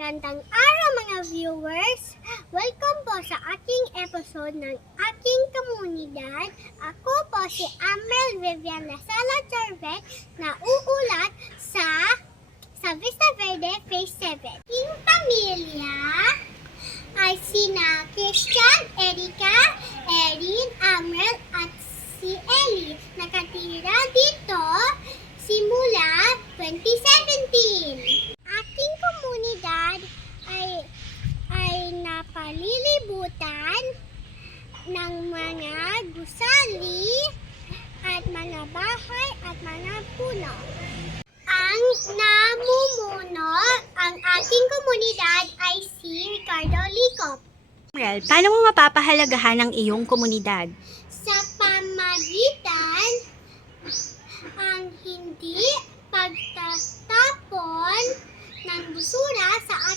Magandang araw mga viewers! Welcome po sa aking episode ng aking komunidad. Ako po si Amel Viviana Sala Charvet na uulat sa Vista Verde Phase 7. Aking pamilya ay sina Christian, Erica, Erin, Amel at si Ellie. Nakatira dito simula 2017. Aking komunidad ay napalilibutan ng mga gusali at mga bahay at mga puno. Ang namumuno ang aking komunidad ay si Ricardo Licop. Paano mo mapapahalagahan ang iyong komunidad? Sa pamagitan ang hindi pagtatapon ng busura sa